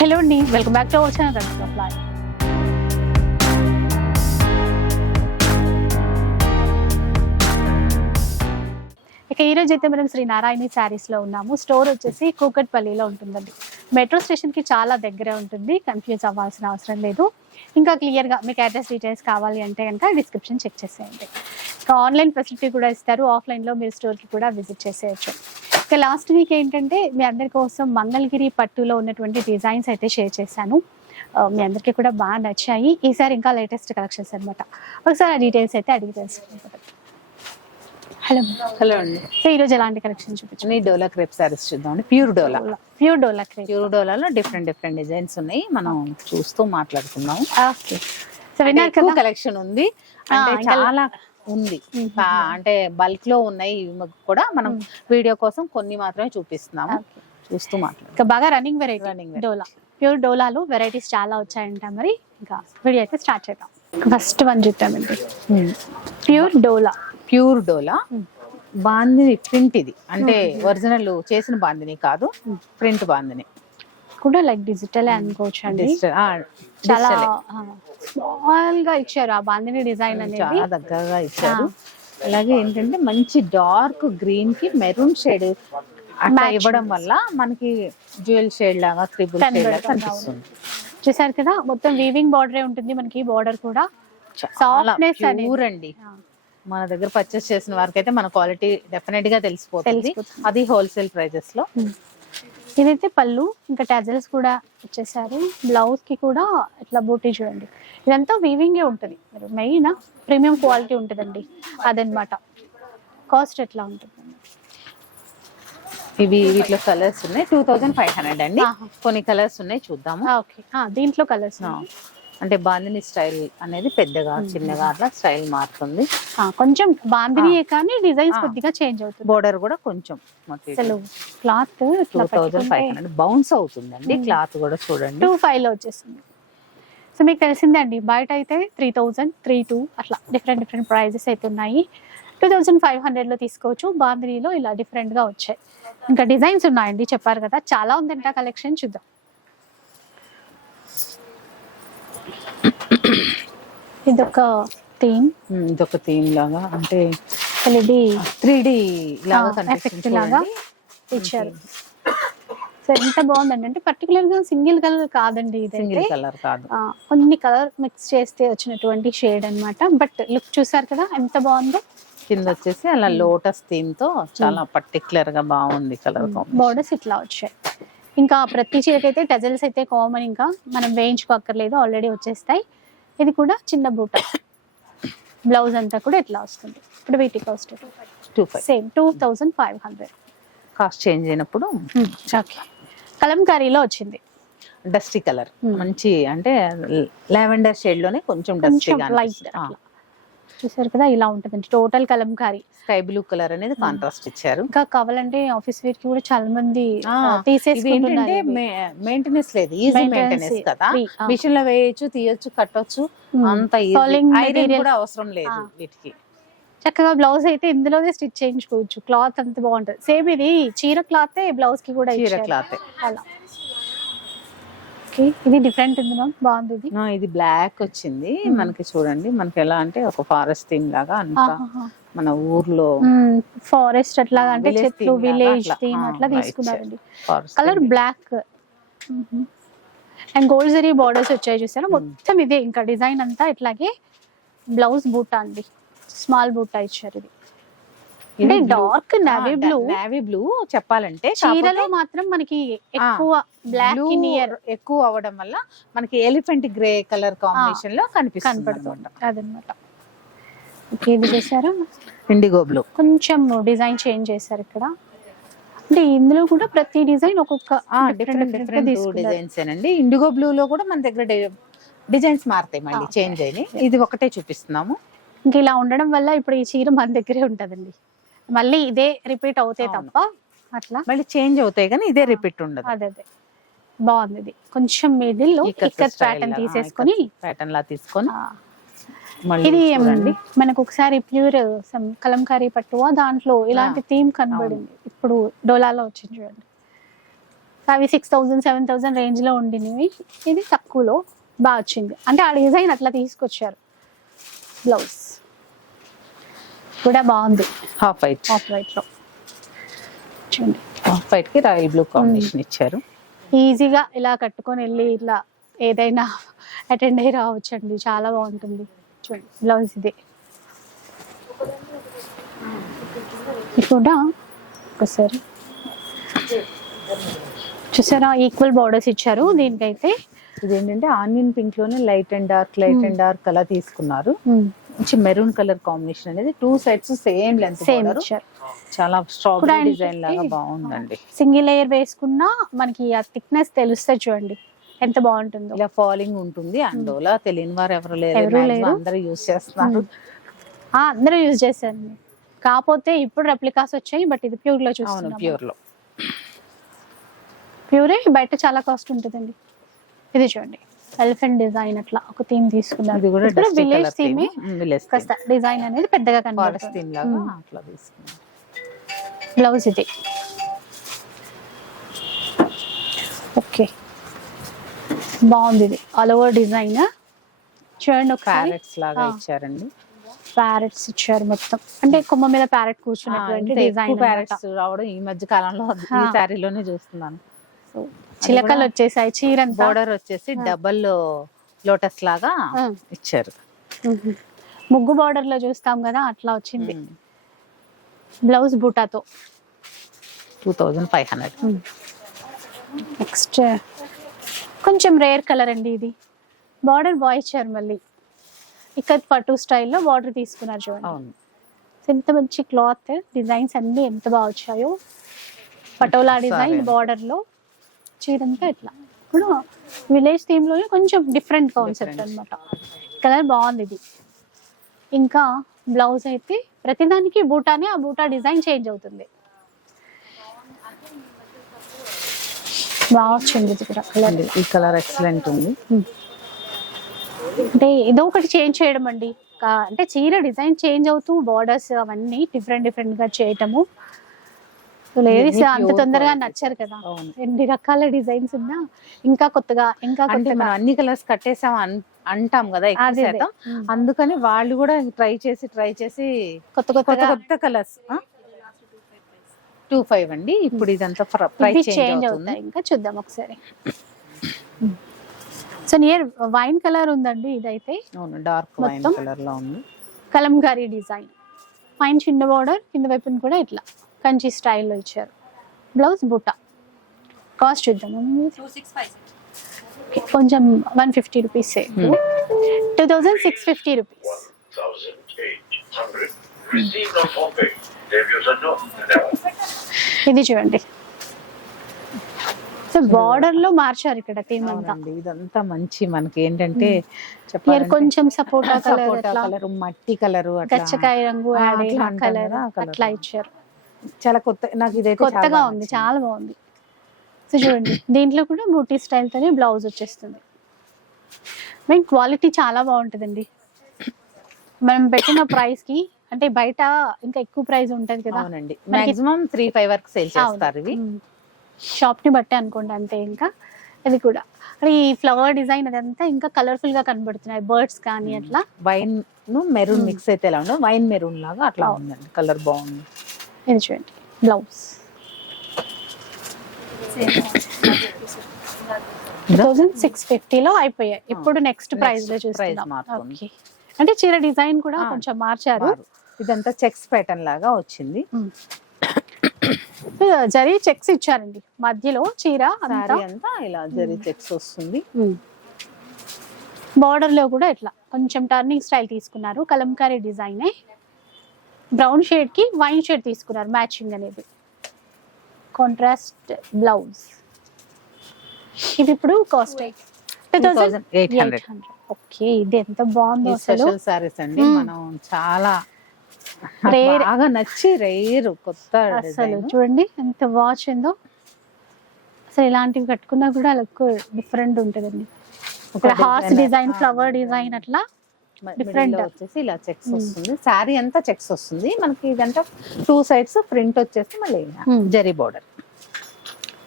Hello అండి welcome back to our channel runs of life ఇక ఈరోజు అయితే మనం శ్రీ నారాయణి శారీస్లో ఉన్నాము. స్టోర్ వచ్చేసి కూకట్పల్లిలో ఉంటుందండి. మెట్రో స్టేషన్కి చాలా దగ్గరే ఉంటుంది. కన్ఫ్యూజ్ అవ్వాల్సిన అవసరం లేదు. ఇంకా క్లియర్గా మీకు అడ్రస్ డీటెయిల్స్ కావాలి అంటే కనుక డిస్క్రిప్షన్ చెక్ చేసేయండి. ఇంకా ఆన్లైన్ ఫెసిలిటీ కూడా ఇస్తారు. ఆఫ్లైన్లో మీరు స్టోర్కి కూడా విజిట్ చేసేయచ్చు. ఇక లాస్ట్ వీక్ ఏంటంటే మీ అందరి కోసం మంగళగిరి పట్టులో ఉన్నటువంటి డిజైన్స్ అయితే షేర్ చేశాను. మీ అందరికీ కూడా బాగా నచ్చాయి. ఈసారి ఇంకా లేటెస్ట్ కలెక్షన్స్ అన్నమాట. ఒకసారి ఆ డీటెయిల్స్ అయితే అడిగి తెలుసుకుంటారు హలో. హలో అండి. సో ఈరోజు ఎలాంటి కలెక్షన్ చూపించండి డోలా క్రేప్ సారీస్ చూద్దాం pure Dola. Pure Dola. Crepe. Pure డోలాలో different different designs ఉన్నాయి. మనం చూస్తూ మాట్లాడుకుందాం. ఓకే సో విన్నారు కదా? కలెక్షన్ ఉంది. అంటే చాలా ఉంది. అంటే బల్క్లో ఉన్నాయి కూడా మనం వీడియో కోసం కొన్ని మాత్రమే చూపిస్తున్నాము. చూస్తూ మాట్లాడు. ఇంకా బాగా running variety variety. Dola. Pure డోలాలు varieties చాలా వచ్చాయంట మరి. ఇంకా వీడియో అయితే స్టార్ట్ చేద్దాం. ఫస్ట్ వన్ చూద్దామండి pure Dola. Pure Dola? Bandhani print ఇది. అంటే ఒరిజినల్ చేసిన బాందిని కాదు ప్రింట్ బాందిని. కూడా లైక్ డిజిటల్ అనుకోవచ్చు అండి చాలా. స్మాల్గా ఇచ్చారు ఆ బాందిని డిజైన్ అనేది. దగ్గరగా ఇచ్చారు. అలాగే ఏంటంటే మంచి డార్క్ గ్రీన్కి మెరూన్ షేడ్ అట్లా. ఇవ్వడం వల్ల మనకి జ్యువెల్ షేడ్ లాగా త్రిబుల్ షేడ్ లాగా కనబడుతుంది. కనిపిస్తుంది. చూసారు కదా మొత్తం వీవింగ్ బార్డరే ఉంటుంది మనకి బార్డర్ కూడా. ప్యూర్ అండి. మన దగ్గర పర్చేస్ చేసిన వారికి అయితే మన క్వాలిటీ డెఫినెట్గా తెలిసిపోతుంది. తెలిసిపోతుంది. అది హోల్సేల్ ప్రైజెస్లో. ఇదైతే పళ్ళు ఇంకా టజల్స్ కూడా ఇచ్చేసారు బ్లౌజ్కి కూడా ఇట్లా బూటీ చూడండి. ఇదంతా వీవింగే ఉంటుంది. మీరు మెయిన్ ప్రీమియం క్వాలిటీ ఉంటుందండి. అదనమాట కాస్ట్ ఎట్లా ఉంటుంది? ఇవి వీటిలో కలర్స్ ఉన్నాయి. టూ థౌజండ్ ఫైవ్ హండ్రెడ్ అండి. కొన్ని కలర్స్ ఉన్నాయి. చూద్దాము. ఓకే. దీంట్లో కలర్స్ అంటే బాందిని స్టైల్ అనేది పెద్దగా చిన్నగా అట్లా స్టైల్ మారుతుంది. కొంచెం బాందినియే కానీ డిజైన్స్. కొద్దిగా చేంజ్ అవుతుంది. బోర్డర్ కూడా కొంచెం అసలు cloth two thousand five hundred bounce అవుతుందండి. క్లాత్ కూడా చూడండి. టూ ఫైవ్లో వచ్చేస్తుంది. సో మీకు తెలిసిందే అండి బయట అయితే త్రీ థౌజండ్ త్రీ టూ అట్లా డిఫరెంట్ డిఫరెంట్ ప్రైజెస్ అయితే ఉన్నాయి. టూ థౌజండ్ ఫైవ్ హండ్రెడ్లో తీసుకోవచ్చు బాందినీలో ఇలా డిఫరెంట్గా వచ్చాయి. ఇంకా డిజైన్స్ ఉన్నాయండి చెప్పారు కదా చాలా ఉందంట కలెక్షన్ చూద్దాం. ఇదొక థీమ్. ఇదొక థీమ్ లాగా అంటే ఇది త్రీ డి లాగా effect లాగా చూడండి. ఇచ్చారు. సో ఎంత బాగుందండి. అంటే పర్టికులర్గా సింగిల్ కలర్ కాదండి సింగిల్ కలర్ కాదు. కొన్ని కలర్ మిక్స్ చేస్తే వచ్చినటువంటి షేడ్ అన్నమాట. బట్ లుక్ చూసారు కదా ఎంత బాగుందో. కింద వచ్చేసి అలా లోటస్ థీమ్తో చాలా పర్టికులర్గా బాగుంది కలర్ బోర్డర్స్ ఇట్లా వచ్చాయి. ఇంకా ప్రతి చీరకైతే టజల్స్ అయితే కామన్ ఇంకా. మనం వేయించుకోక్కర్లేదు ఆల్రెడీ వచ్చేస్తాయి. ఇది కూడా చిన్న బూట. బ్లౌజ్ అంతా కూడా ఇట్లా వస్తుంది. ఇప్పుడు వీటి cost two same two thousand five hundred cost change అయినప్పుడు ఓకే కలంకారీలో వచ్చింది. Dusty colour Hmm. మంచి అంటే లావెండర్ షేడ్లోనే కొంచెం డస్టీగా లైట్ చూసారు కదా ఇలా ఉంటుందండి total Kalamkari sky blue colour అనేది కాంట్రాస్ట్ ఇచ్చారు ఇంకా కావాలంటే ఆఫీస్ వేర్కి కూడా చాలా మంది ఇవి. మెయింటెనెన్స్ లేదు ఈజీ మెయింటెనెన్స్ కదా. మిషన్లో వేయచ్చు తీయచ్చు కట్టొచ్చు. అంత ఐరన్. కూడా అవసరం లేదు. వీటికి చక్కగా బ్లౌజ్ అయితే ఇందులోనే స్టిచ్ చేయించుకోవచ్చు క్లాత్ అంత బాగుంటది సేమ్ ఇది చీర క్లాత్ బ్లౌజ్కి కూడా చీర. క్లాత్ అలా ఓకే ఇది డిఫరెంట్ ఉంది మ్యామ్ బాగుంది ఇది. ఇది బ్లాక్ వచ్చింది. Hmm. మనకి చూడంండి మనకి ఎలా అంటే ఒక ఫారెస్ట్ థీమ్ లాగా అంతా మన ఊర్లో ఫారెస్ట్ అట్లాగా అంటే Village చెట్లు విలేజ్ అట్లా, థీమ్ అట్లా తీసుకున్నారండి. Colour. Black and gold zari borders వచ్చాయి చూసారా? మొత్తం ఇదే. ఇంకా డిజైన్ అంతా ఇట్లాగే బ్లౌజ్ బూటా అండి. స్మాల్ బూటా ఇచ్చారు ఇది. అంటే. Dark navy blue navy blue చెప్పాలంటే చీరలో మాత్రం మనకి ఎక్కువ బ్లాక్ బ్లూ నియర్ ఎక్కువ అవ్వడం వల్ల మనకి ఎలిఫెంట్ గ్రే కలర్ కాంబినేషన్లో కనిపిస్తుంది అదనమాట ఓకే ఇది చేశారు? ఇండిగో బ్లూ కొంచెం డిజైన్ చేంజ్ చేశారు ఇక్కడ. అంటే ఇందులో కూడా ప్రతి డిజైన్ ఒక్కొక్క డిఫరెంట్ డిఫరెంట్ డిజైన్స్ అండి ఇండిగో బ్లూ లో కూడా మన దగ్గర డిజైన్స్ మారుతాయి మళ్ళీ చేంజ్ అయినాయి. ఇది ఒకటే చూపిస్తున్నాము. ఇంకా ఇలా ఉండడం వల్ల ఇప్పుడు ఈ చీర మన దగ్గరే ఉంటదండి. మళ్ళీ ఇదే రిపీట్ అవుతాయి. తప్ప అట్లా. మళ్ళీ చేంజ్ అవుతాయి కానీ ఇదే రిపీట్ ఉండదు. అదే అదే. బాగుంది ఇది. కొంచెం మిడిల్లో ఇక్కత్ ప్యాటర్న్ తీసేసుకొని ప్యాటర్న్ లా తీసుకొని ఇది చూడండి. మనకు ఒకసారి ప్యూర్ కలంకారీ పట్టువా దాంట్లో ఇలాంటి థీమ్ కనబడింది. ఇప్పుడు డోలాలో వచ్చింది చూడండి. అవి సిక్స్ థౌజండ్ సెవెన్ థౌజండ్ రేంజ్లో ఉండినవి. ఇది తక్కువలో బాగా వచ్చింది. అంటే ఆ డిజైన్ అట్లా తీసుకొచ్చారు. బ్లౌజ్ కూడా బాగుంది. హాఫ్ వైట్ ఆఫ్ వైట్లో చూడండి. హాఫ్ వైట్కి రాయల్ బ్లూ కాంబినేషన్ ఇచ్చారు. ఈజీగా ఇలా కట్టుకొని వెళ్ళి ఇట్లా ఏదైనా అటెండ్ అయ్యి రావచ్చండి. చాలా బాగుంటుంది. చూడండి బ్లౌజ్ ఇది. ఇది కూడా ఒకసారి. చూసారా? ఈక్వల్ బార్డర్స్ ఇచ్చారు. దీనికైతే ఇది ఏంటంటే onion పింక్లోనే light and dark light and dark అలా తీసుకున్నారు. మంచి మెరూన్ కలర్ కాంబినేషన్ అనేది two sides same length same ఇచ్చారు చాలా స్ట్రాబెరీ డిజైన్ లాగా బాగుందండి. సింగిల్ లేయర్ వేసుకున్నా మనకి ఆ థిక్నెస్ తెలుస్తుంది చూడండి. ఎంత బాగుంటుందో. ఇలా ఫాలింగ్ ఉంటుంది. అండోలా తెలియని వారు ఎవరు లేరు. అందరూ యూస్ చేస్తున్నారు. ఆ, అందరూ యూజ్ చేశారు కాకపోతే ఇప్పుడు రెప్లికాస్ వచ్చాయి బట్ ఇది ప్యూర్లో చూస్తున్నాం ప్యూర్లో. ప్యూరే బయట చాలా కాస్ట్ ఉంటుందండి. ఇది చూడండి. ఎలిఫెంట్ డిజైన్ అట్లా ఒక థీమ్ తీసుకున్నారు. ఇది కూడా డస్టీ విలేజ్ థీమ్ కాస్త డిజైన్ అనేది పెద్దగా కనబడుతుంది. అట్లా తీసుకున్నాం బ్లౌజ్ ఇది. ఓకే. బాగుంది ఇది. ఆల్ ఓవర్ డిజైన్ చూడండి ఒకసారి. ప్యారెట్స్ లాగా. ఇచ్చారండి. ప్యారెట్స్ ఇచ్చారు మొత్తం. అంటే కొమ్మ మీద ప్యారెట్ కూర్చున్నటువంటి డిజైన్ ప్యారెట్స్ రావడం ఈ మధ్య కాలంలో ఈ. శారీలోనే చూస్తున్నాను. చిలకలు వచ్చేసాయి. చీరంతా బోర్డర్ వచ్చేసి డబల్ లోటస్ లాగా. ఇచ్చారు. ముగ్గు బార్డర్లో చూస్తాం కదా అట్లా వచ్చింది. Blouse బూటాతో. Two thousand five hundred next కొంచెం రేర్ కలర్ అండి ఇది. బార్డర్ బాయ్ ఇచ్చారు మళ్ళీ. ఇక్కత్ పట్టు స్టైల్లో బార్డర్ తీసుకున్నారు చూడండి. ఎంత మంచి క్లాత్ డిజైన్స్ అన్ని ఎంత బాగా వచ్చాయో. Patola design Sorry. బార్డర్లో. చీరంతా ఇట్లా. ఇప్పుడు విలేజ్ థీమ్లోనే కొంచెం డిఫరెంట్ కాన్సెప్ట్. అన్నమాట. కలర్ బాగుంది ఇది. ఇంకా బ్లౌజ్ అయితే ప్రతిదానికి బూటానే ఆ బూటా డిజైన్ చేంజ్ అవుతుంది. బాగా వచ్చింది ఇది కూడా కలర్ ఈ కలర్ ఎక్సలెంట్ ఉంది. అంటే ఏదో ఒకటి చేంజ్ చేయడం అండి. అంటే చీర డిజైన్ చేంజ్ అవుతూ బార్డర్స్ అవన్నీ డిఫరెంట్ డిఫరెంట్గా చేయటము. లేడీస్ అంత తొందరగా. నచ్చరు కదా. ఎన్ని రకాల డిజైన్స్ ఉన్నా ఇంకా కొత్తగా ఇంకా అంటే కొత్తగా. మనం అన్ని కలర్స్ కట్టేసాం అంటాం కదా ఎక్కువ. శాతం. అందుకని వాళ్ళు కూడా ట్రై చేసి ట్రై చేసి కొత్త కొత్త కొత్త కలర్స్ టూ ఫైవ్ అండి. ఇప్పుడు ఇదంతా ప్రైస్ చేంజ్ అవుతుంది. ఇంకా చూద్దాం ఒకసారి. సో నియర్ వైన్ కలర్ ఉందండి ఇదైతే. అవును డార్క్ వైన్? కలర్లో ఉంది. కలంకారీ డిజైన్. పైన చిన్న బార్డర్ కింద వైపున కూడా ఇట్లా. కంచి స్టైల్లో ఇచ్చారు బ్లౌజ్ బుట్ట కాస్ట్ చూద్దాం కొంచెం one fifty rupees Hmm. Two thousand six fifty rupees 1,800. Receive no forfeit. Debuts are not announced. ఇది చూడండి సో బార్డర్లో మార్చారు ఇక్కడ థీమ్ అంతా ఇదంతా మంచి మనకి ఏంటంటే ఇయర్ చెప్పాలంటే కొంచెం సపోటా కలర్ మట్టి కలర్ గచ్చకాయ రంగు కలర్. అట్లా ఇచ్చారు చాలా కొత్త నాకు ఇదైతే చాలా కొత్తగా ఉంది. చాలా బాగుంది. సో చూడండి దీంట్లో కూడా బూటీ స్టైల్ తోనే బ్లౌజ్ వచ్చేస్తుంది. మెయిన్ క్వాలిటీ చాలా బాగుంటుందండి. మనం పెట్టిన ప్రైస్కి అంటే బయట ఇంకా ఎక్కువ ప్రైస్ ఉంటది కదా. అవునండి. మాక్సిమం త్రీ ఫైవ్ వరకు సేల్ చేస్తారు ఇవి. షాప్ని బట్టి అనుకోండి అంతే ఇంకా. ఇది కూడా. ఈ ఫ్లవర్ డిజైన్ అదంతా ఇంకా కలర్ఫుల్గా కనబడుతున్నాయి. బర్డ్స్ కానీ అట్లా. వైన్ను మెరూన్. మిక్స్ అయితే ఎలా ఉండదు వైన్ మెరూన్ లాగా అట్లా. ఉందండి. కలర్ బాగుంది. ఇది చూడండి బ్లౌజ్. థౌసండ్ సిక్స్ ఫిఫ్టీలో అయిపోయాయి. ఇప్పుడు నెక్స్ట్ ప్రైస్లో. Okay. అంటే చీర డిజైన్ కూడా కొంచెం మార్చారు. మారు. ఇదంతా చెక్స్ ప్యాటర్న్ లాగా వచ్చింది. జరీ చెక్స్ ఇచ్చారండి. మధ్యలో చీర అంతా. ఇలా జరీ చెక్స్ వస్తుంది. బార్డర్లో కూడా ఇట్లా. కొంచెం టర్నింగ్ స్టైల్ తీసుకున్నారు. కలంకారీ డిజైన్. బ్రౌన్ షేడ్కి వైన్ షేడ్ తీసుకున్నారు మ్యాచింగ్ అనేది కాంట్రాస్ట్ బ్లౌజ్ ఇది ఇప్పుడు కాస్ట్ టూ థౌసండ్ 2800. ఓకే ఇది ఎంత బాగుందో అసలు స్పెషల్ సారీస్ అండి. మనం చాలా. బాగా నచ్చి రేరు కొత్త అసలు. చూడండి ఎంత వాచ్ ఉందో అసలు ఇలాంటివి కట్టుకున్నా కూడా లుక్ డిఫరెంట్ ఉంటుందండి హార్స్. డిజైన్ ఫ్లవర్ డిజైన్ అట్లా లో వచ్చేసి ఇలా చెక్స్ Hmm. వస్తుంది. శారీ అంతా చెక్స్ వస్తుంది. మనకి ఇదంతా టూ సైడ్స్ ప్రింట్ వచ్చేసి మళ్ళీ Hmm. జరీ బోర్డర్.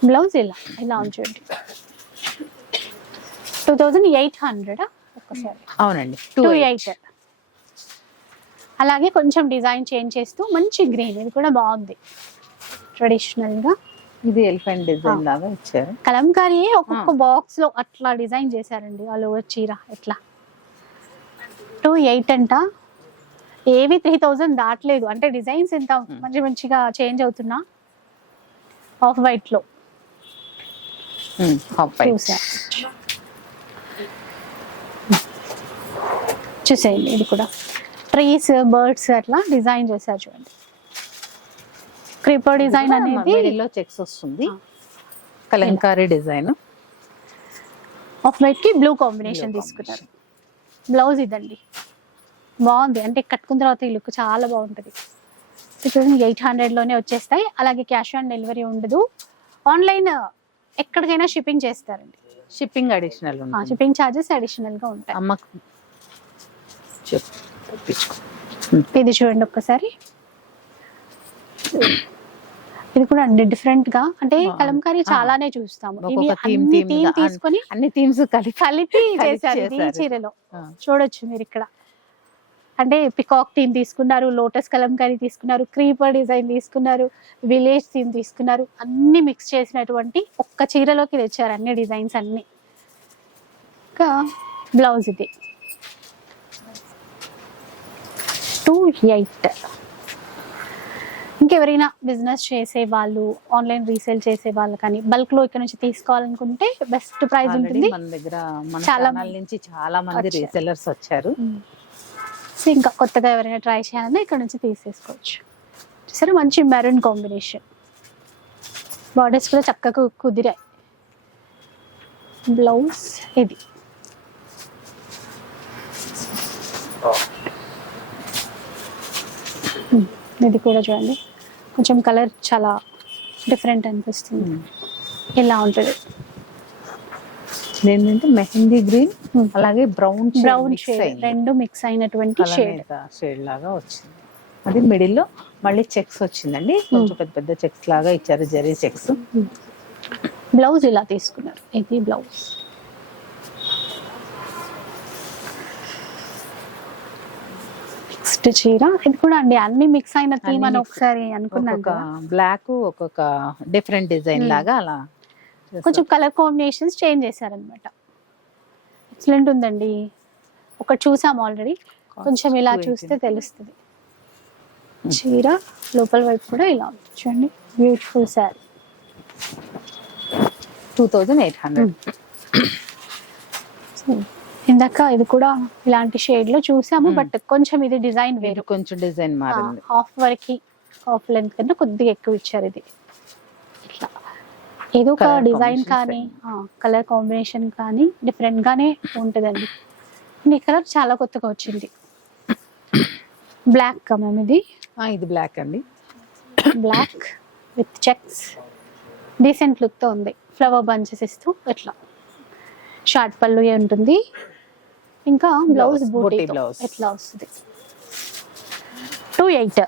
బ్లౌజ్ ఇలా ఇలా ఉంచండి టూ థౌజండ్ ఎయిట్ హండ్రెడ్ ఒక్కసారి. అవునండి. టూ ఎయిట్ అలాగే కొంచెం డిజైన్ చేంజ్ చేస్తూ మంచి గ్రీన్. ఇది కూడా బాగుంది. ట్రెడిషనల్గా ఇది ఎలిఫెంట్ డిజైన్ లాగా ఇచ్చారు. కలంకారీ ఒక్కొక్క బాక్స్లో అట్లా డిజైన్ చేశారండి. ఆల్ ఓవర్ చీర ఎట్లా? టూ ఎయిట్ అంట. ఏవి త్రీ థౌజండ్ దాటలేదు. అంటే డిజైన్స్ ఎంత మంచి మంచిగా చేంజ్ అవుతున్నా? ఆఫ్ వైట్లో. చూసా. చూసేయండి ఇది కూడా. ట్రీస్ బర్డ్స్ అట్లా డిజైన్ చేశారు చూడండి. క్రీపర్ డిజైన్ అనేది చెక్స్ వస్తుంది. కలంకారీ డిజైన్. ఆఫ్ వైట్కి బ్లూ కాంబినేషన్ తీసుకున్నారు. బ్లౌజ్ ఇదండి. బాగుంది. అంటే కట్టుకున్న తర్వాత ఈ లుక్ చాలా బాగుంటుంది. టూ థౌసండ్ ఎయిట్ హండ్రెడ్లోనే వచ్చేస్తాయి. అలాగే క్యాష్ ఆన్ డెలివరీ ఉండదు. ఆన్లైన్ ఎక్కడికైనా షిప్పింగ్ చేస్తారండి. షిప్పింగ్ అడిషనల్ షిప్పింగ్ ఛార్జెస్ అడిషనల్గా ఉంటాయి. అమ్మకు ఇది చూడండి ఒక్కసారి. ఇది కూడా అండి డిఫరెంట్గా అంటే. కలంకారీ. చాలానే చూస్తాము. ఇవి అన్ని థీమ్ తీసుకొని అన్ని థీమ్స్ కలిపి కలిపి చేశారు ఈ. చీరలో. చూడొచ్చు మీరు ఇక్కడ. అంటే పికాక్ థీమ్ తీసుకున్నారు లోటస్ కలంకారీ తీసుకున్నారు క్రీపర్ డిజైన్ తీసుకున్నారు విలేజ్ థీమ్ తీసుకున్నారు. అన్ని మిక్స్ చేసినటువంటి ఒక్క చీరలోకి తెచ్చారు అన్ని డిజైన్స్ అన్ని. ఇంకా బ్లౌజ్ ఇది. టూ ఎయిట్ ఇంకెవరైనా బిజినెస్ చేసే వాళ్ళు ఆన్లైన్ రీసేల్ చేసే వాళ్ళు కానీ బల్క్లో ఇక్కడ నుంచి తీసుకోవాలనుకుంటే బెస్ట్ ప్రైస్ ఉంటుంది. మన దగ్గర చాలా నుంచి చాలా మంది వచ్చారు. రీసెల్లర్స్ వచ్చారు. సో ఇంకా కొత్తగా ఎవరైనా ట్రై చేయాలన్నా ఇక్కడ నుంచి తీసేసుకోవచ్చు. సరే మంచి మెరూన్ కాంబినేషన్. బార్డర్స్ కూడా చక్కగా కుదిరాయి. బ్లౌజ్ ఇది. Hmm. ఇది కూడా చూడండి. కొంచెం కలర్ చాలా డిఫరెంట్ అనిపిస్తుంది. ఇలా ఉంటుంది. ఏంటంటే మెహందీ గ్రీన్ Hmm. అలాగే బ్రౌన్ బ్రౌన్ షేడ్ రెండు మిక్స్ అయినటువంటి షేడ్ షేడ్ లాగా వచ్చింది అది మిడిల్లో మళ్ళీ చెక్స్ వచ్చిందండి కొంచెం పెద్ద పెద్ద చెక్స్ లాగా ఇచ్చారు జరీ చెక్స్ బ్లౌజ్ ఇలా తీసుకున్నారు ఇది బ్లౌజ్ నెక్స్ట్ చీర ఇది కూడా అండి అన్ని మిక్స్ అయిన థీమ్ అని. ఒకసారి అనుకున్నాను. బ్లాక్ ఒక్కొక్క డిఫరెంట్ డిజైన్ Hmm. లాగా అలా. కొంచెం కలర్ కాంబినేషన్స్ చేంజ్ చేశారనమాట ఎక్సలెంట్ ఉందండి ఒకటి చూసాం ఆల్రెడీ. కొంచెం ఇలా చూస్తే 280. తెలుస్తుంది. చీర లోపల వైపు కూడా ఇలా ఉంది చూడండి beautiful sari two thousand eight hundred. ఇందాక ఇది కూడా ఇలాంటి షేడ్లో చూసాము Hmm. బట్ కొంచెం ఇది డిజైన్ వేరు. కొంచెం డిజైన్ మారింది. హాఫ్ వరకు హాఫ్ లెంత్ కన్నా కొద్దిగా ఎక్కువ ఇచ్చారు ఇది. ఏదో ఒక డిజైన్ కానీ కలర్ కాంబినేషన్ కానీ డిఫరెంట్ గానే ఉంటుందండి. ఈ కలర్ చాలా కొత్తగా వచ్చింది. బ్లాక్ మ్యామ్ ఇది? ఇది బ్లాక్ అండి. బ్లాక్ విత్ చెక్స్ డీసెంట్ లుక్తో ఉంది. ఫ్లవర్ బంచెస్ ఇస్తూ ఇట్లా. షార్ట్ పళ్ళు ఉంటుంది. ఇంకా బ్లౌజ్ బూటీ blouse. ఎట్లా వస్తుంది. టూ ఎయిట్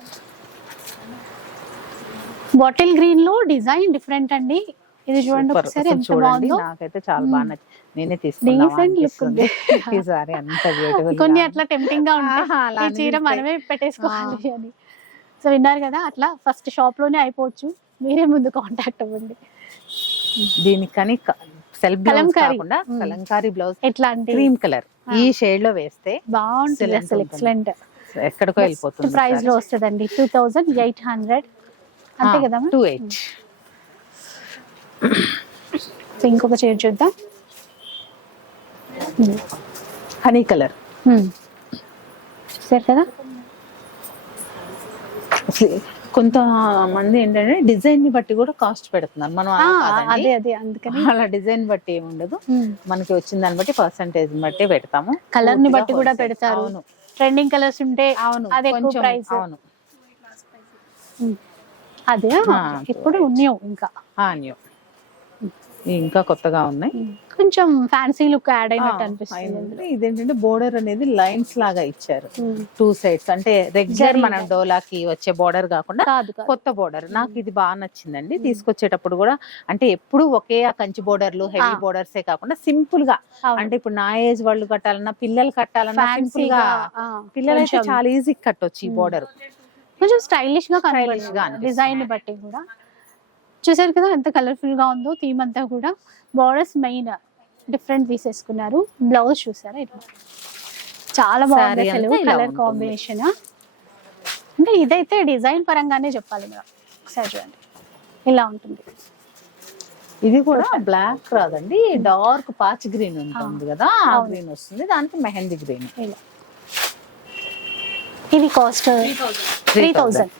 బాటిల్ గ్రీన్లో డిజైన్ డిఫరెంట్ అండి. ఇది చూడండి. ఒకసారి ఎంత చూడండి బాగుందో. నాకైతే చాలా. బాగా నచ్చింది. నేనే తీసుకున్నాను సారీ అంత బ్యూటిఫుల్ కొన్ని అట్లా టెంప్టింగ్గా ఉంటాయి. చీర. మనమే పెట్టేసుకోవాలి అని. సో విన్నారు కదా అట్లా ఫస్ట్ షాప్లోనే అయిపోవచ్చు. మీరే ముందు కాంటాక్ట్ అవ్వండి. దీనికి కానీ సెల్ఫ్ బ్లౌజ్. కాకుండా. కలంకారీ బ్లౌజ్ ఎట్లాంటి? Cream colour. ఈ షేడ్లో వేస్తే బాగుంటుంది అసలు. ఎక్సలెంట్ ఎక్కడికో వెళ్ళిపోతుంది ప్రైస్లో వస్తుందండి. టూ థౌజండ్ ఎయిట్ హండ్రెడ్ అంతే కదా టూ ఎయిట్ సో ఇంకొక చీర చూద్దాం. హనీ కలర్ సరే కదా? కొంతమంది ఏంటంటే డిజైన్ని బట్టి కూడా కాస్ట్ పెడుతున్నారు. మనం. అదే అదే అందుకని. అలా డిజైన్ బట్టి ఏమి ఉండదు మనకి వచ్చిన దాన్ని బట్టి పర్సంటేజ్ బట్టి పెడతాము. కలర్ని బట్టి కూడా. పెడతారు. అవును. ట్రెండింగ్ కలర్స్ ఉంటే అవును అది ఎక్కువ కొంచెం ప్రైస్ అవును. అదే ఇప్పుడు న్యూ ఇంకా. ఇవి ఇంకా కొత్తగా ఉన్నాయి. కొంచెం ఫ్యాన్సీ లుక్ యాడ్ అయినట్టు అనిపిస్తుంది. ఇదేంటంటే బోర్డర్ అనేది లైన్స్ లాగా ఇచ్చారు. టూ సైడ్స్ అంటే రెగ్యులర్ మనం డోలాకి వచ్చే బోర్డర్ కాకుండా కొత్త బోర్డర్ నాకు ఇది బాగా నచ్చిందండి. తీసుకొచ్చేటప్పుడు కూడా అంటే ఎప్పుడు ఒకే ఆ కంచి బోర్డర్లు హెవీ. బోర్డర్సే కాకుండా సింపుల్గా. అంటే ఇప్పుడు నా ఏజ్ వాళ్ళు కట్టాలన్నా పిల్లలు కట్టాలన్నా సింపుల్గా పిల్లలైతే చాలా ఈజీ కట్టొచ్చు ఈ బోర్డర్ కొంచెం స్టైలిష్గా. డిజైన్ బట్టి కూడా. చూసారు కదా ఎంత కలర్ఫుల్గా ఉందో థీమ్ అంతా కూడా. బార్డర్స్ మెయిన్ డిఫరెంట్ తీసేసుకున్నారు బ్లౌజ్ చూసారా ఇట్లా చాలా బాగుంది అసలు కలర్. కాంబినేషన్ అంటే ఇదైతే డిజైన్ పరంగానే చెప్పాలి మనం ఒకసారి చూడండి. ఇలా ఉంటుంది. ఇది కూడా బ్లాక్ రాదండి డార్క్ పాచ్ గ్రీన్ ఉంటుంది కదా ఆ. గ్రీన్ వస్తుంది. దానికి మెహందీ గ్రీన్ ఇలా. ఇది కాస్ట్ త్రీ థౌజండ్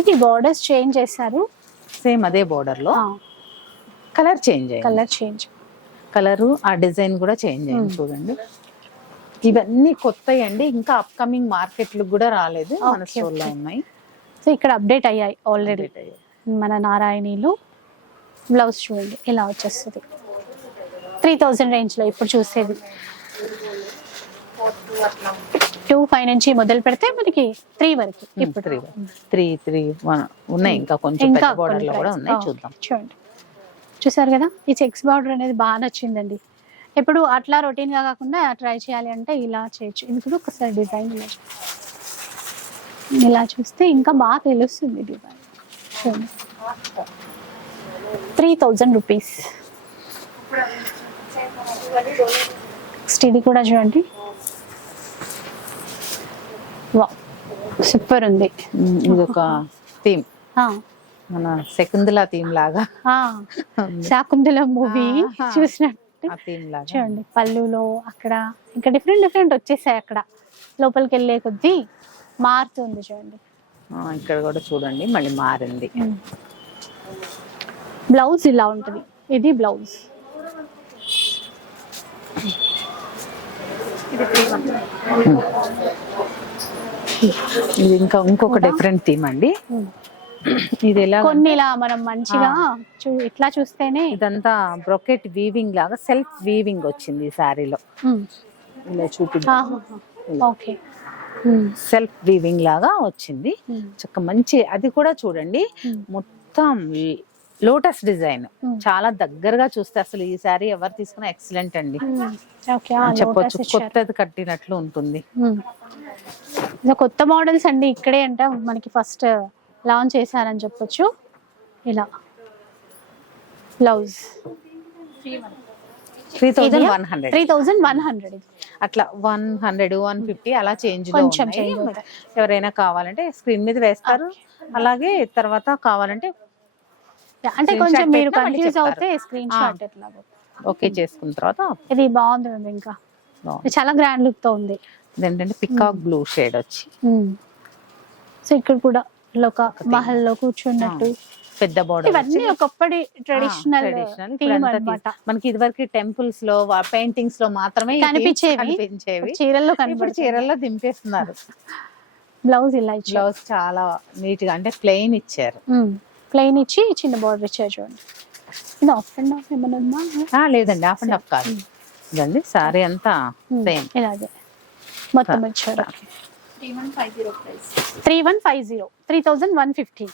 ఇది బార్డర్స్ చేంజ్ చేశారు? సేమ్ అదే బోర్డర్లో. Colour change colour change colour ఆ డిజైన్ కూడా చేంజ్ అయింది చూడండి. ఇవన్నీ కొత్తవి అండి ఇంకా అప్కమింగ్ మార్కెట్ కూడా రాలేదు మన Okay, స్టోర్లో okay. ఉన్నాయి. సో ఇక్కడ అప్డేట్ అయ్యాయి ఆల్రెడీ. మన నారాయణీలు బ్లౌజ్ చూడండి ఇలా వచ్చేస్తుంది. త్రీ థౌజండ్ రేంజ్లో ఇప్పుడు చూసేది. ఫైవ్ నుంచి మొదలు పెడితే మనకి త్రీ వరకు ఇప్పుడు. త్రీ త్రీ త్రీ ఉన్నాయి ఇంకా కొంచెం ఇంకా బోర్డర్లో కూడా. ఉన్నాయి చూద్దాం. చూడండి. చూసారు కదా? ఈ చెక్స్ బార్డర్ అనేది బాగా నచ్చిందండి. ఇప్పుడు అట్లా రొటీన్గా కాకుండా ట్రై చేయాలి అంటే ఇలా చేయొచ్చు. ఇది కూడా ఒకసారి డిజైన్ ఇలా చూస్తే ఇంకా బాగా తెలుస్తుంది డిజైన్ చూడండి. త్రీ థౌజండ్ రూపీస్ నెక్స్ట్ ఇది కూడా చూడండి. సూపర్ ఉంది. ఉమ్, ఇది ఒక థీమ్ మన శకుంతల థీమ్ లాగా. శాకుంతల మూవీ. చూసినట్టు. ఆ థీమ్ లాగా. చూడండి పళ్ళులో అక్కడ ఇంకా డిఫరెంట్ డిఫరెంట్ వచ్చేసాయి అక్కడ. లోపలికి వెళ్ళే కొద్దీ మారుతుంది చూడండి. ఇక్కడ కూడా చూడండి మళ్ళీ మారింది. బ్లౌజ్ ఇలా ఉంటుంది. ఇది బ్లౌజ్ ఇది ఇంకా ఇంకొక డిఫరెంట్ థీమ్ అండి. ఇది ఎలా కొన్ని ఇలా మనం మంచిగా ఇట్లా చూస్తేనే ఇదంతా బ్రొకెట్ వీవింగ్ లాగా సెల్ఫ్ వీవింగ్ వచ్చింది ఈ శారీలో. ఇలా చూపిద్దాం. ఓకే. సెల్ఫ్ వీవింగ్ లాగా వచ్చింది. చక్క మంచి అది కూడా చూడండి Hmm. మొత్తం లోటస్ డిజైన్. Hmm. చాలా దగ్గరగా చూస్తే అసలు ఈ శారీ ఎవరు తీసుకున్నా ఎక్సలెంట్ అండి. ఓకే చెప్పొచ్చు కొత్తది కట్టినట్లు ఉంటుంది. కొత్త మోడల్స్ అండి ఇక్కడే అంటే మనకి ఫస్ట్ లాంచ్ చేశారని చెప్పొచ్చు. ఇలా. Blouse. Three thousand one hundred. Three thousand one hundred అట్లా వన్ హండ్రెడ్ వన్ ఫిఫ్టీ అలా చేంజ్ కొంచెం. ఎవరైనా కావాలంటే స్క్రీన్ మీద వేస్తారు. అలాగే తర్వాత కావాలంటే అంటే కొంచెం మీరు కన్ఫ్యూజ్. అవుతే స్క్రీన్. షాట్ ఎట్లాగో. ఓకే చేసుకున్న తర్వాత ఇది బాగుంది ఇంకా. చాలా గ్రాండ్ లుక్తో ఉంది. ఇదేంటంటే పికాక్ బ్లూ షేడ్ వచ్చి. సో ఇక్కడ కూడా ఇలా ఒక మహల్లో కూర్చున్నట్టు. పెద్ద బోర్డర్ ఇవన్నీ ఒకప్పటి ట్రెడిషనల్ మనకి ఇదివరకు టెంపుల్స్లో పెయింటింగ్స్లో మాత్రమే కనిపించేవి. చీరల్లో ఇప్పుడు చీరల్లో దింపేస్తున్నారు. బ్లౌజ్ ఇలా ఇచ్చారు. బ్లౌజ్ చాలా నీట్గా అంటే ప్లెయిన్ ఇచ్చారు. ప్లెయిన్ ఇచ్చి చిన్న బార్డర్ ఇచ్చారు చూడండి. ఇది ఆఫ్ అండ్ ఆఫ్ ఏమైనా ఉందా? లేదండి హాఫ్ అండ్ హాఫ్ కాదు. ఇదండి సారీ అంతా. సేమ్ ఇలాగే. మొత్తం ఇచ్చారు three one five zero. Three thousand one fifty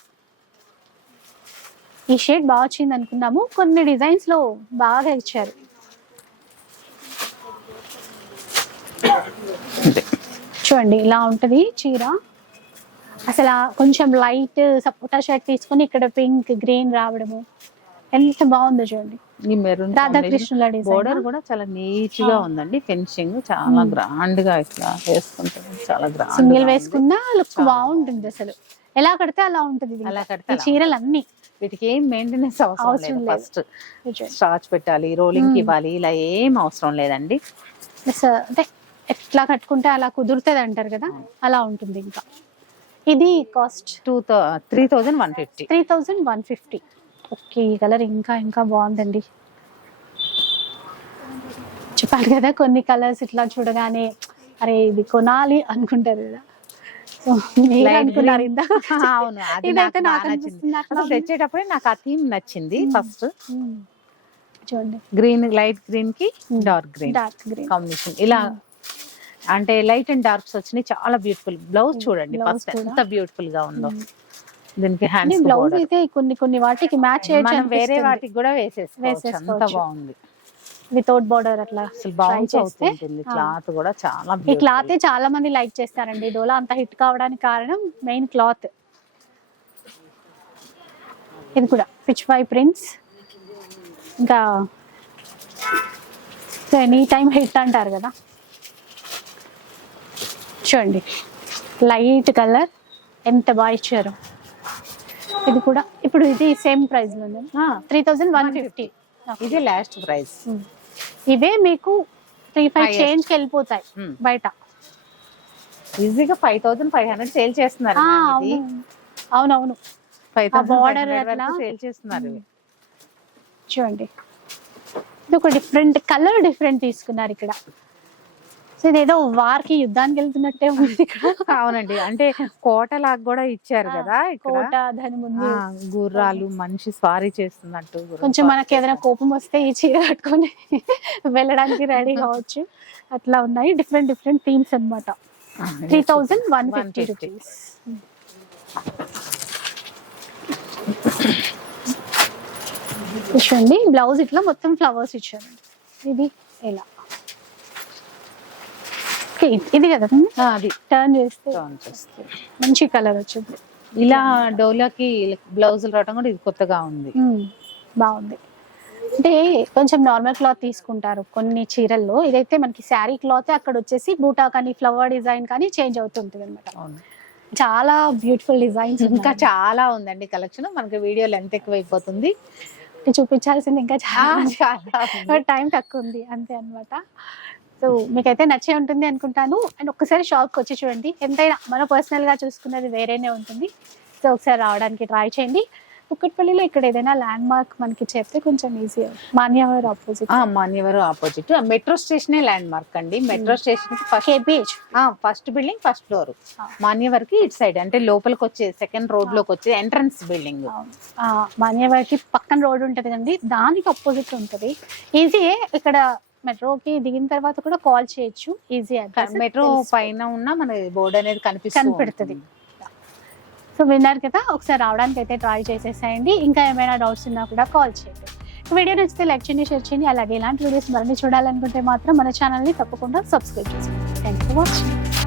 ఈ షేడ్ బాగా వచ్చింది అనుకున్నాము. కొన్ని డిజైన్స్లో బాగా ఇచ్చారు. చూడండి ఇలా ఉంటది చీర. అసలు కొంచెం లైట్ సపోటా షర్ట్ తీసుకొని ఇక్కడ పింక్ గ్రీన్ రావడము. ఎంత బాగుందో చూడండి. ఈ మెరూన్ రాధాకృష్ణుల బోర్డర్ కూడా చాలా నీట్గా ఉందండి. ఫినిషింగ్ చాలా గ్రాండ్గా ఇట్లా వేసుకుంటారు చాలా గ్రాండ్ సింగిల్ వేసుకున్నా లుక్ బాగుంటుంది అసలు. ఎలా కడితే అలా ఉంటుంది. అలా కడితే చీరలు అన్ని. వీటికి ఏం మెయింటెనెన్స్ అవసరం లేదు. ఫస్ట్. స్టార్చ్ పెట్టాలి రోలింగ్ ఇవ్వాలి ఇలా ఏం అవసరం లేదండి. అంటే ఎట్లా కట్టుకుంటే అలా కుదురుతుంది అంటారు కదా అలా ఉంటుంది ఇంకా. ఇది cost two three thousand one fifty three thousand one fifty okay ఈ కలర్ ఇంకా ఇంకా బాగుందండి. చెప్పాను కదా కొన్ని కలర్స్ ఇట్లా చూడగానే అరే ఇది కొనాలి అనుకుంటారు కదా. అవును ఇదైతే నాకు తెచ్చేటప్పుడే నాకు ఆ థీమ్ నచ్చింది. ఫస్ట్. చూడండి. గ్రీన్ లైట్ గ్రీన్కి. Dark green. Dark green. Combination. ఇలా అంటే లైట్ అండ్ డార్క్స్ వచ్చినాయి. చాలా బ్యూటిఫుల్. బ్లౌజ్. చూడండి ఫస్ట్. ఎంత బ్యూటిఫుల్గా ఉందో దీనికి హ్యాండ్స్ బ్లౌజ్ అయితే కొన్ని కొన్ని వాటికి మ్యాచ్ మనం వేరే. వాటికి కూడా వేసేసుకోవచ్చు. అంత. బాగుంది. వితౌట్ బార్డర్ అట్లా చేస్తే. క్లాత్ కూడా చాలా ఈ క్లాత్ చాలా మంది లైక్ చేస్తారండి. డోలా అంత హిట్ కావడానికి కారణం మెయిన్ క్లాత్. ఇది కూడా పిచ్ వై ప్రింట్స్ ఇంకా ఎనీ టైం హిట్ అంటారు కదా. చూడండి. లైట్ కలర్ ఎంత బాగా ఇచ్చారు. ఇది కూడా. ఇప్పుడు ఇది సేమ్ ప్రైస్లో త్రీ థౌజండ్ వన్ ఫిఫ్టీ ఇది లాస్ట్ ప్రైస్ ఇవే మీకు త్రీ ఫైవ్. చేంజ్కి వెళ్ళిపోతాయి Hmm. బయట. ఈజీగా five thousand five hundred sale చేస్తున్నారు. అవునవును. ఫైవ్ అట్లా. సేల్ చేస్తున్నారు. ఇవి చూడండి. ఇది ఒక డిఫరెంట్ కలర్ డిఫరెంట్ తీసుకున్నారు ఇక్కడ. సో ఇదేదో వార్కి యుద్ధానికి వెళ్తున్నట్టే ఉంది ఇక్కడ. అవునండి. అంటే కోట లాగా కూడా ఇచ్చారు కదా కోట దాని ముందు గుర్రాలు మనిషి స్వారీ చేస్తున్నట్టు కొంచెం మనకి ఏదైనా కోపం వస్తే ఈ చీర కట్టుకొని వెళ్ళడానికి రెడీ కావచ్చు. అట్లా ఉన్నాయి. డిఫరెంట్ డిఫరెంట్ థీమ్స్ అన్నమాట. చేస్తున్నారు. Three thousand one fifty 150. Rupees. చూడండి బ్లౌజ్ ఇట్లా మొత్తం ఫ్లవర్స్ ఇచ్చారు. ఇది ఎలా? ఇది కదా? ఆ, అది. టర్న్ చేస్తే. మంచి కలర్ వచ్చింది. ఇలా డోలాకి బ్లౌజులు రావడం కూడా ఇది కొత్తగా ఉంది. మ్మ్. బాగుంది. అంటే కొంచెం నార్మల్ క్లాత్ తీసుకుంటారు కొన్ని చీరల్లో. ఇదైతే మనకి శారీ క్లాత్ అక్కడ వచ్చేసి బూటా కానీ ఫ్లవర్ డిజైన్ కానీ చేంజ్ అవుతుంటుంది అనమాట. చాలా బ్యూటిఫుల్ డిజైన్స్ ఇంకా చాలా ఉందండి కలెక్షన్ మనకి వీడియో లెంత్ ఎక్కువైపోతుంది. చూపించాల్సింది ఇంకా చాలా. టైం తక్కువ ఉంది అంతే అన్నమాట. సో మీకైతే నచ్చే ఉంటుంది అనుకుంటాను. అండ్ ఒక్కసారి షాప్కి వచ్చి చూడండి. ఎంతైనా మన personal గా చూసుకున్నది వేరేనే ఉంటుంది. సో ఒకసారి రావడానికి ట్రై చేయండి. కుక్కట్పల్లిలో ఇక్కడ ఏదైనా ల్యాండ్ మార్క్ మనకి చెప్తే కొంచెం ఈజీ మాన్యవర్ ఆపోజిట్ మాన్యవరం ఆపోజిట్ మెట్రో స్టేషనే ల్యాండ్ మార్క్ అండి. Metro station first KBH first building first floor ఆ. మాన్యవరకి ఇటు సైడ్ అంటే లోపలికి వచ్చే సెకండ్ రోడ్లోకి వచ్చే ఎంట్రన్స్ బిల్డింగ్ మాన్యవాడికి పక్కన రోడ్ ఉంటుంది కండి దానికి అపోజిట్ ఉంటుంది. ఈజీయే ఇక్కడ మెట్రోకి దిగిన తర్వాత కూడా కాల్ చేయొచ్చు. ఈజీ మెట్రో పైన ఉన్న మన బోర్డు అనేది కనిపిస్తుంది కనపడుతుంది. సో విన్నారు కదా ఒకసారి రావడానికి అయితే ట్రై చేసేసేయండి. ఇంకా ఏమైనా డౌట్స్ ఉన్నా కూడా కాల్ చేయండి. వీడియో నచ్చితే లైక్ చేయండి షేర్ చేయండి. అలాగే ఇలాంటి వీడియోస్ మరిన్ని చూడాలనుకుంటే మాత్రం మన ఛానల్ని తప్పకుండా సబ్స్క్రైబ్ చేసుకోండి. Thank for watching